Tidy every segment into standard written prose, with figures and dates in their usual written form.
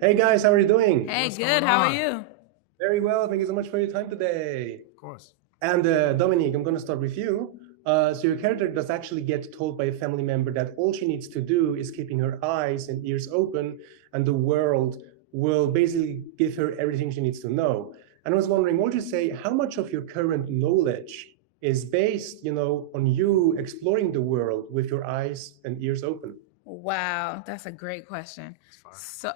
Hey guys, how are you doing? Hey, What's good. going How are on? you? Very well, thank you so much for your time today. Of course. And Dominique, I'm going to start with you. So your character does actually get told by a family member that all she needs to do is keeping her eyes and ears open, and the world will basically give her everything she needs to know. And I was wondering, what would you say, how much of your current knowledge is based, on you exploring the world with your eyes and ears open? Wow, that's a great question. It's fire. So,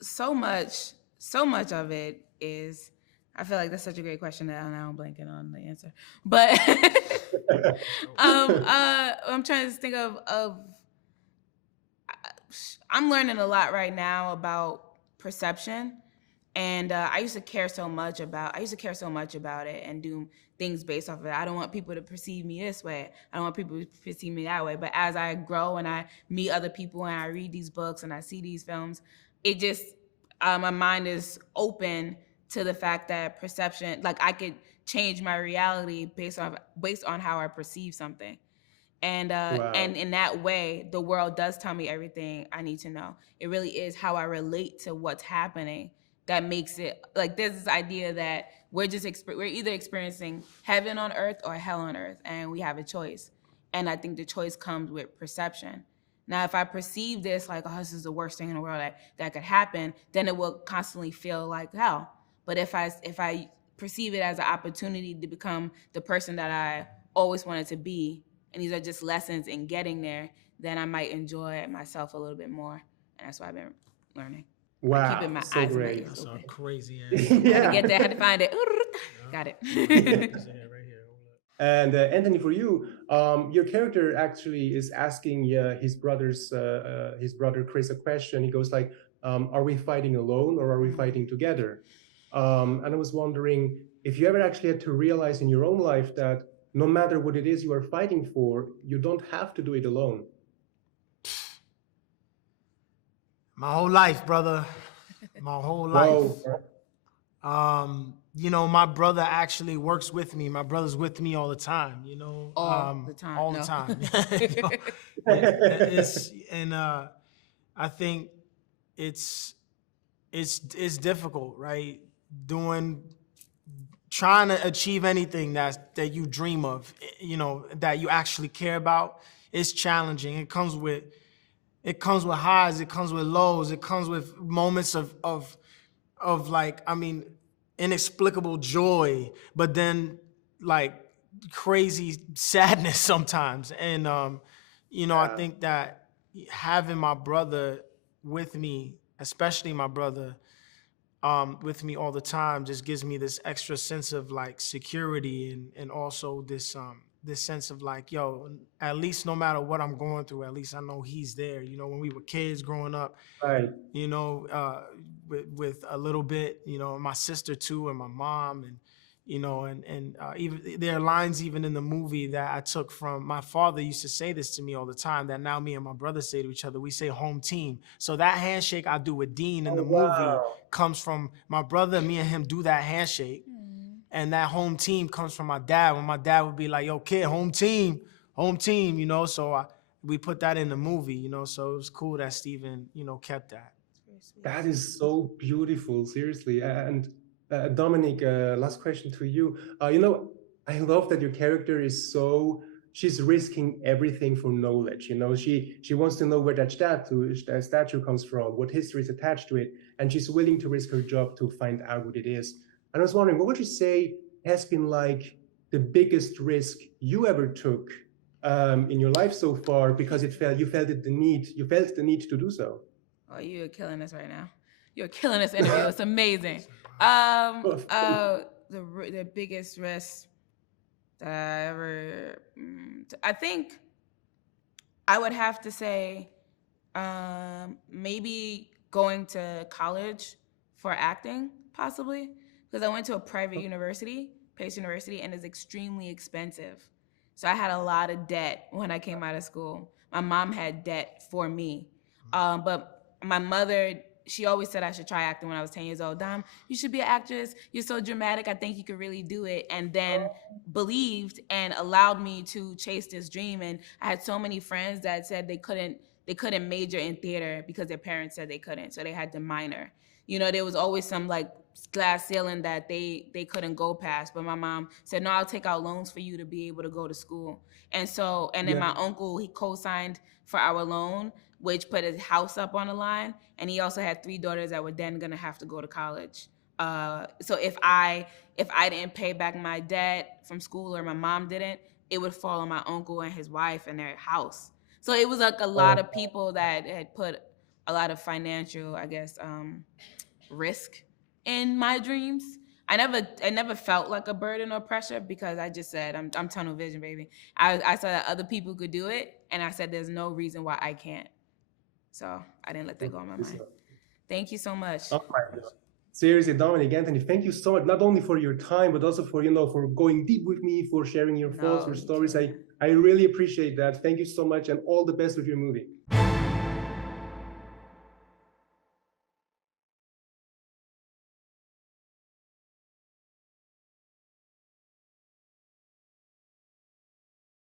so much, so much of it is. I feel like that's such a great question that now I'm blanking on the answer. But That's dope. I'm trying to think of. I'm learning a lot right now about perception, and I used to care so much about. I used to care so much about it and do things based off of it. I don't want people to perceive me this way. I don't want people to perceive me that way. But as I grow and I meet other people and I read these books and I see these films, it just my mind is open to the fact that perception, like I could change my reality based on how I perceive something. And Wow. in that way, the world does tell me everything I need to know. It really is how I relate to what's happening that makes it like there's this idea that we're either experiencing heaven on earth or hell on earth, and we have a choice. And I think the choice comes with perception. Now, if I perceive this like, oh, this is the worst thing in the world that could happen, then it will constantly feel like hell. But if I perceive it as an opportunity to become the person that I always wanted to be, and these are just lessons in getting there, then I might enjoy myself a little bit more. And that's what I've been learning by keeping Wow, my so eyes and my great. ears That's a open. crazy answer. I had to Yeah. get there, I had to find it. Yeah. Got Hold up. it. This is it right here. Hold up. And Anthony, for you, your character actually is asking his brother Chris a question. He goes like, "Are we fighting alone or are we fighting together?" And I was wondering if you ever actually had to realize in your own life that no matter what it is you are fighting for, you don't have to do it alone. My whole life, brother. My whole life. Whoa. My brother actually works with me. My brother's with me all the time, All the time. all the No. time. It's and I think it's it's difficult, right? Doing trying to achieve anything that you dream of, that you actually care about, is challenging. It comes with highs, it comes with lows, it comes with moments of like, inexplicable joy, but then like crazy sadness sometimes. And I Yeah. think that having my brother with me, especially my brother, with me all the time, just gives me this extra sense of like security, and also this sense of like, yo, at least no matter what I'm going through, at least I know he's there. When we were kids growing up, Right. with a little bit, my sister too, and my mom, and even there are lines even in the movie that I took from my father. Used to say this to me all the time, that now me and my brother say to each other. We say home team. So that handshake I do with Dean in Oh the movie wow. comes from my brother. Me and him do that handshake, and that home team comes from my dad. When my dad would be like, "Yo, kid, home team," So we put that in the movie, So it was cool that Steven, kept that. Very sweet. That is so beautiful, seriously. And Dominic, last question to you. I love that your character is she's risking everything for knowledge. She wants to know where that statue comes from, what history is attached to it, and she's willing to risk her job to find out what it is. And I was wondering, what would you say has been like the biggest risk you ever took in your life so far because you felt the need to do so? Oh, you're killing us right now. You're killing this interview. It's amazing. The biggest risk that I ever, I think I would have to say, maybe going to college for acting, possibly, because I went to a private university, Pace University, and it's extremely expensive. So I had a lot of debt when I came out of school. My mom had debt for me, but my mother, she always said I should try acting when I was 10 years old. Dom, you should be an actress. You're so dramatic. I think you could really do it. And then believed and allowed me to chase this dream. And I had so many friends that said they couldn't they couldn't major in theater because their parents said they couldn't, so they had to minor. You know, there was always some like glass ceiling that they couldn't go past. But my mom said, no, I'll take out loans for you to be able to go to school. And so, and then my uncle, he co-signed for our loan, which put his house up on the line. And he also had 3 daughters that were then gonna have to go to college. So if I didn't pay back my debt from school, or my mom didn't, it would fall on my uncle and his wife and their house. So it was like a lot of people that had put a lot of financial, I guess, risk in my dreams. I never felt like a burden or pressure, because I just said, I'm tunnel vision, baby. I saw that other people could do it, and I said there's no reason why I can't. So I didn't let that go in my mind. Thank you so much. Oh my God. Seriously, Dominique Anthony, thank you so much, not only for your time, but also for, for going deep with me, for sharing your thoughts, your stories. I really appreciate that. Thank you so much, and all the best with your movie.